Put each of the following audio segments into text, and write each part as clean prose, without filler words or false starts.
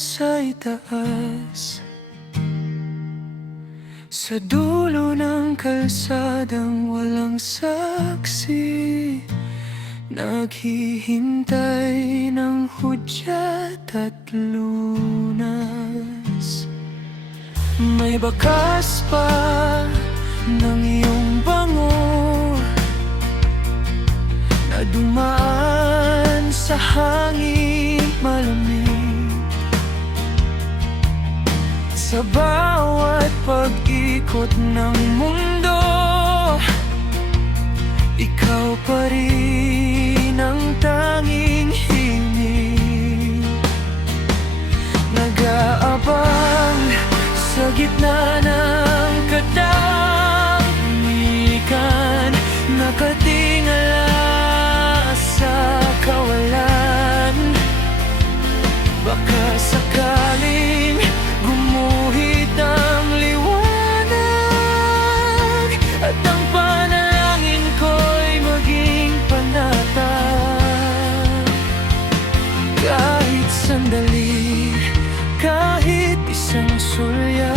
sa itaas, sa dulo ng kalsadang walang saksi, naghihintay ng hudyat at lunas. May bakas pa ng iyong bango na dumaan sa hangin malamig. Sa bawat pag-ikot ng mundo, ikaw pa rin ang tanging himig. Nag-aabang sa gitna ng katahimikan, nakatingala sa kawalan. Baka sakaling gumuhit ang liwanag at ang panalangin ko'y maging panatag. Kahit sandali, kahit isang sulya,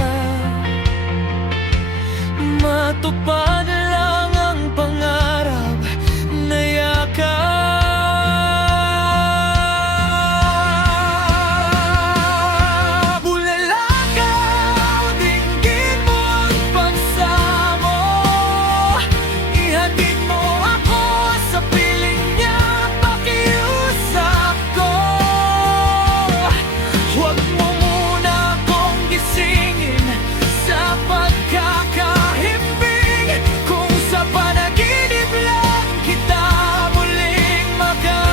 matupad lang ang pangarap na yakap. Bulalakaw, dinggin mo ang pagsamo, ihatid mo ako sa piling niya, pakiusap ko. Huwag mo muna akong gisingin sa pagkakahimbing, kung sa panaginip lang kita muling makakapiling.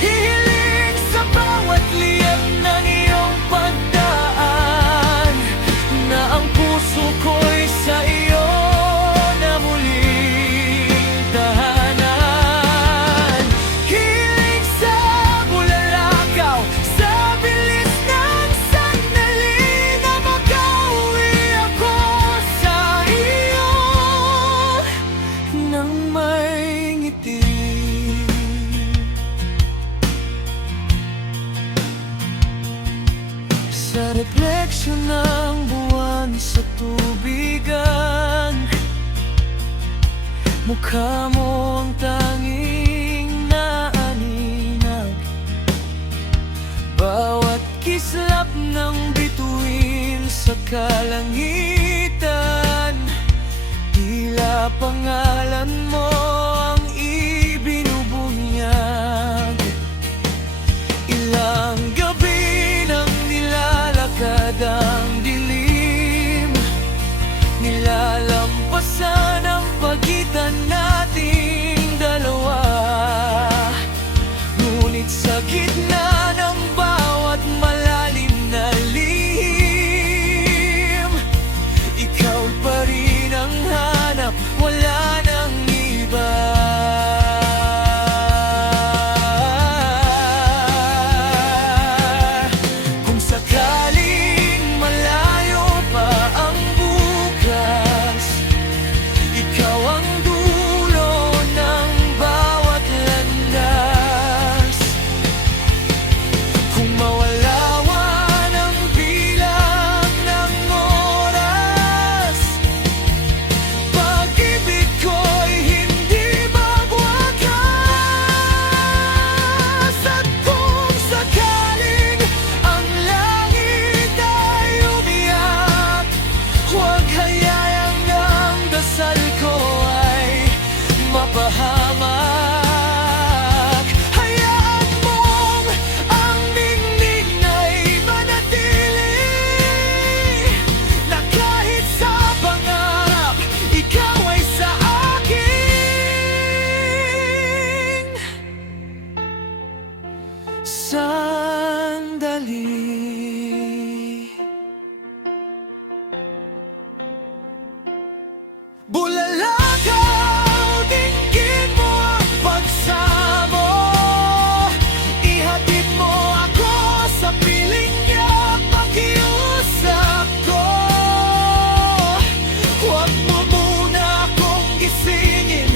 Hihiling sa bawat liyab ng iyong pagdaan, na ang puso ko'y sa iyo na muling tahanan. Hiling sa bulalakaw, sa bilis ng sandali, na makauwi ako sa iyo nang may ngiti. Sa refleksyon ng buwan sa tubigan, mukha mo ang tanging naaninag. Bawat kislap ng bituin sa kalangitan, tila pangalan mo ang ibinubunyag. Ilang gabi nang nilalakad ang dilim, nilalampasan ang pagitan nating dalawa. Ngunit sa gitna ng bawat malalim na lihim, ikaw pa rin ang hanap, wala nang iba. Kung sakaling malayo pa ang bukas, ikaw ang dulo ng bawat landas. Kung mawalawan ang bilang ng oras, pag-ibig ko'y hindi magwakas. At kung sakaling ang langit ay umiyak, huwag hayayang ang dasal ko ay mapahamak. Hayaan mong ang ningning ay manatili, na kahit sa pangarap, ikaw ay sa akin. Sandali, bulalakaw, dinggin mo ang pagsamo, ihatid mo ako sa piling niya, pakiusap ko. Huwag mo muna akong gisingin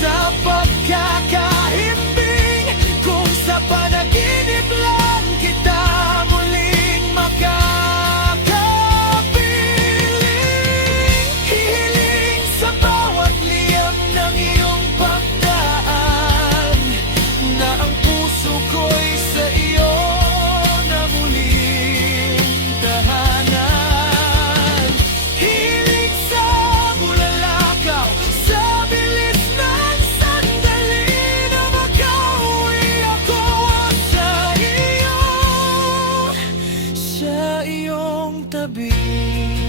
sa pagkakahimbing, kung sa panahon tabi.